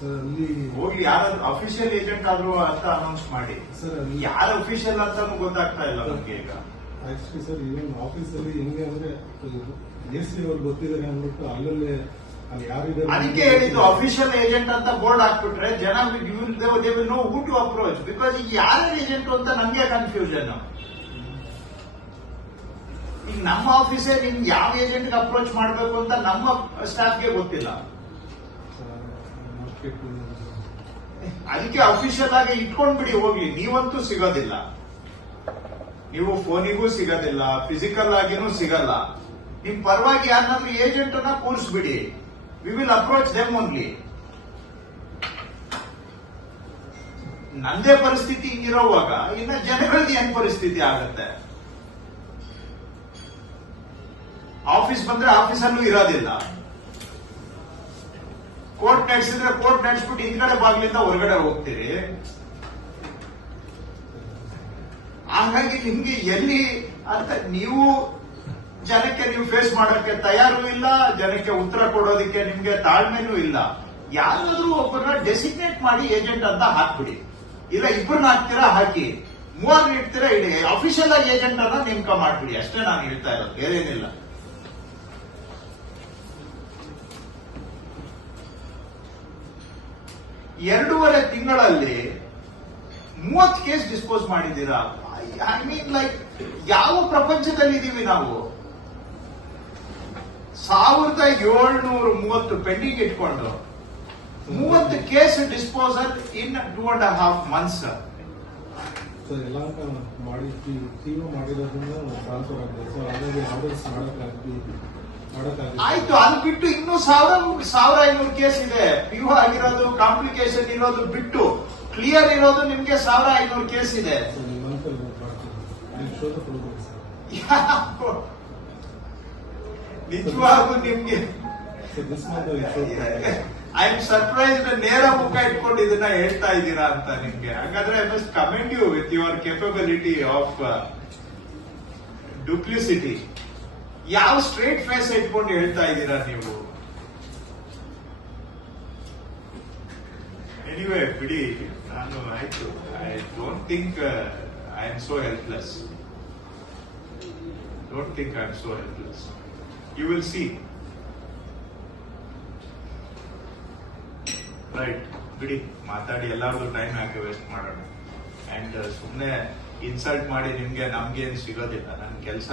Sir ಅಲ್ಲಿ ಹೋಗಿ ಯಾರು ಅಫಿಷಿಯಲ್ ಏಜೆಂಟ್ ಆದ್ರೂ ಅಂತ ಅನೌನ್ಸ್ ಮಾಡಿ. ಸರ್ ಅಲ್ಲಿ ಯಾರು ಅಫಿಷಿಯಲ್ ಅಂತಾನು ಗೊತ್ತಾಗ್ತಾ ಇಲ್ಲ ನಮ್ಗೆ ಈಗ. ಆಕ್ಚುಲಿ ಸರ್ ಈವನ್ ಆಫೀಸ್ ಅಲ್ಲಿ ಹೆಂಗೆ ಅಂದ್ರೆ ಎಸ್ ಅವ್ರು ಗೊತ್ತಿದ್ದಾರೆ ಅಂದ್ಬಿಟ್ಟು ಅಲ್ಲಲ್ಲೇ ಅಲ್ಲಿ ಯಾರಿದ್ದಾರೆ ಅದಕ್ಕೆ ಹೇಳಿದ್ದು ಅಫಿಷಿಯಲ್ ಏಜೆಂಟ್ ಅಂತ ಬೋರ್ಡ್ ಹಾಕ್ಬಿಟ್ರೆ ಜನ they will know who to approach. Because ಈಗ ಯಾರ ಏಜೆಂಟ್ ಅಂತ ನಮ್ಗೆ ಕನ್ಫ್ಯೂಷನ್. ಈಗ ನಮ್ಮ ಆಫೀಸೇ ನಿಮ್ಗೆ ಯಾವ ಏಜೆಂಟ್ ಅಪ್ರೋಚ್ ಮಾಡಬೇಕು ಅಂತ ನಮ್ಮ ಸ್ಟಾಫ್ಗೆ ಗೊತ್ತಿಲ್ಲ. ಅದಕ್ಕೆ ಅಫಿಷಿಯಲ್ ಆಗಿ ಇಟ್ಕೊಂಡ್ಬಿಡಿ ಹೋಗ್ಲಿ. ನೀವಂತೂ ಸಿಗೋದಿಲ್ಲ, ನೀವು ಫೋನಿಗೂ ಸಿಗೋದಿಲ್ಲ, ಫಿಸಿಕಲ್ ಆಗಿನೂ ಸಿಗಲ್ಲ. ನಿಮ್ ಪರವಾಗಿ ಯಾರನ್ನಾದ್ರೂ ಏಜೆಂಟ್ ಅನ್ನ ಕೂರಿಸ್ಬಿಡಿ. We will approach them only. ನಂದೇ ಪರಿಸ್ಥಿತಿ ಹಿಂಗಿರೋವಾಗ ಇನ್ನ ಜನಗಳದ್ದು ಏನ್ ಪರಿಸ್ಥಿತಿ ಆಗತ್ತೆ? ಆಫೀಸ್ ಬಂದ್ರೆ ಆಫೀಸಲ್ಲೂ ಇರೋದಿಲ್ಲ. ಕೋರ್ಟ್ ನಡೆಸಿದ್ರೆ ಕೋರ್ಟ್ ನಡೆಸ್ಬಿಟ್ಟು ಹಿಂದ್ಗಡೆ ಬಾಗ್ಲಿಂದ ಹೊರಗಡೆ ಹೋಗ್ತೀರಿ. ಹಾಗಾಗಿ ನಿಮ್ಗೆ ಎಲ್ಲಿ ಅಂತ ನೀವು ಜನಕ್ಕೆ ನೀವು ಫೇಸ್ ಮಾಡೋಕ್ಕೆ ತಯಾರು ಇಲ್ಲ, ಜನಕ್ಕೆ ಉತ್ತರ ಕೊಡೋದಕ್ಕೆ ನಿಮ್ಗೆ ತಾಳ್ಮೆನೂ ಇಲ್ಲ. ಯಾರಾದ್ರೂ ಒಬ್ಬರನ್ನ ಡೆಸಿಗ್ನೇಟ್ ಮಾಡಿ ಏಜೆಂಟ್ ಅಂತ ಹಾಕ್ಬಿಡಿ. ಇಲ್ಲ ಇಬ್ಬರನ್ನ ಹಾಕ್ತೀರಾ ಹಾಕಿ, ಮೂವರ್ನ ಇಡ್ತೀರಾ ಇಡಿ. ಅಫಿಷಿಯಲ್ ಆಗಿ ಏಜೆಂಟ್ ಅನ್ನ ನೇಮಕ ಮಾಡ್ಬಿಡಿ. ಅಷ್ಟೇ ನಾನು ಹೇಳ್ತಾ ಇರೋದು, ಬೇರೇನಿಲ್ಲ. ಎರಡೂವರೆ ತಿಂಗಳಲ್ಲಿ 30 ಕೇಸ್ ಡಿಸ್ಪೋಸ್ ಮಾಡಿದ್ದೀರಾ. ಐ ಮೀನ್ ಲೈಕ್ ಯಾವ ಪ್ರಪಂಚದಲ್ಲಿ ಇದೀವಿ ನಾವು? 1730 ಪೆಂಡಿಂಗ್ ಇಟ್ಕೊಂಡು 30 ಕೇಸ್ ಡಿಸ್ಪೋಸಲ್ ಇನ್ 2.5 months. ಸರ್ ಎಲ್ಲ ಮಾಡಿ ಟಿಒ ಮಾಡಿರೋದ್ರಿಂದ ಟ್ರಾನ್ಸ್ಫರ್ ಆಗಿದೆ. ಸೊ ಹಾಗಾಗಿ ಆರ್ಡರ್ಸ್ ಮಾಡೋಕ್ಕಾಗ್ತಿ. ಆಯ್ತು, ಅದು ಬಿಟ್ಟು ಇನ್ನೂ 1500 ಕೇಸ್ ಇದೆ. ಪಿಒ ಆಗಿರೋದು, ಕಾಂಪ್ಲಿಕೇಶನ್ ಇರೋದು ಬಿಟ್ಟು ಕ್ಲಿಯರ್ ಇರೋದು ನಿಮ್ಗೆ 1500 ಕೇಸ್ ಇದೆ. ನಿಜವಾಗೂ ನಿಮ್ಗೆ ಐ ಆಮ್ ಸರ್ಪ್ರೈಸ್ಡ್. ನೇರ ಮುಖ ಇಟ್ಕೊಂಡು ಇದನ್ನ ಹೇಳ್ತಾ ಇದ್ದೀರಾ ಅಂತ ನಿಮ್ಗೆ. ಹಾಗಾದ್ರೆ I must commend you with your capability of duplicity. ಯಾವ ಸ್ಟ್ರೇಟ್ ಫೇಸ್ ಇಟ್ಕೊಂಡು ಹೇಳ್ತಾ ಇದ್ದೀರಾ ನೀವು? ಎನಿವೇ ಬಿಡಿ, ನಾನು ಆಯ್ತು. I don't think I am so helpless. Don't think I am so helpless. You will see. Right, ಬಿಡಿ, ಮಾತಾಡಿ ಎಲ್ಲಾರ್ದು ಟೈಮ್ ಯಾಕೆ ವೇಸ್ಟ್ ಮಾಡೋಣ. ಅಂಡ್ ಸುಮ್ಮನೆ ಇನ್ಸಲ್ಟ್ ಮಾಡಿ ನಿಮ್ಗೆ ನಮ್ಗೇನು ಸಿಗೋದಿಲ್ಲ. ನನ್ನ ಕೆಲಸ